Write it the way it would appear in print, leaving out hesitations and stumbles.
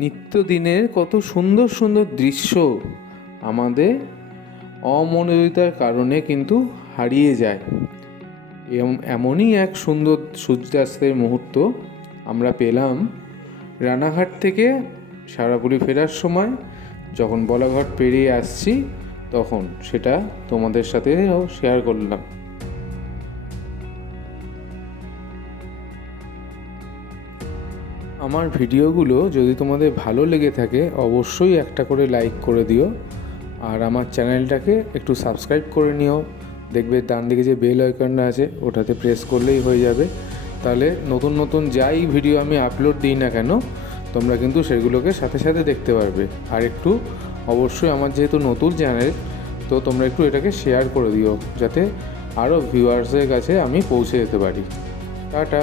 নিত্যদিনের কত সুন্দর সুন্দর দৃশ্য আমাদের অমনোযোগিতার কারণে কিন্তু হারিয়ে যায়। এমনই এক সুন্দর সূর্যাস্তের মুহূর্ত আমরা পেলাম রানাঘাট থেকে সারাপুরি ফেরার সময়, যখন বলাঘাট পেরিয়ে আসছি তখন সেটা তোমাদের সাথেও শেয়ার করলাম। আমার ভিডিওগুলো যদি তোমাদের ভালো লেগে থাকে অবশ্যই একটা করে লাইক করে দিও, আর আমার চ্যানেলটাকে একটু সাবস্ক্রাইব করে নিও। দেখবে ডান দিকে যে বেল আইকনটা আছে ওটাতে প্রেস করলেই হয়ে যাবে। তাহলে নতুন নতুন যাই ভিডিও আমি আপলোড দিই না কেন তোমরা কিন্তু সেগুলোকে সাথে সাথে দেখতে পারবে। আর একটু অবশ্যই আমার যেহেতু নতুন চ্যানেল, তো তোমরা একটু এটাকে শেয়ার করে দিও যাতে আরও ভিউয়ার্সের কাছে আমি পৌঁছে যেতে পারি। টাটা।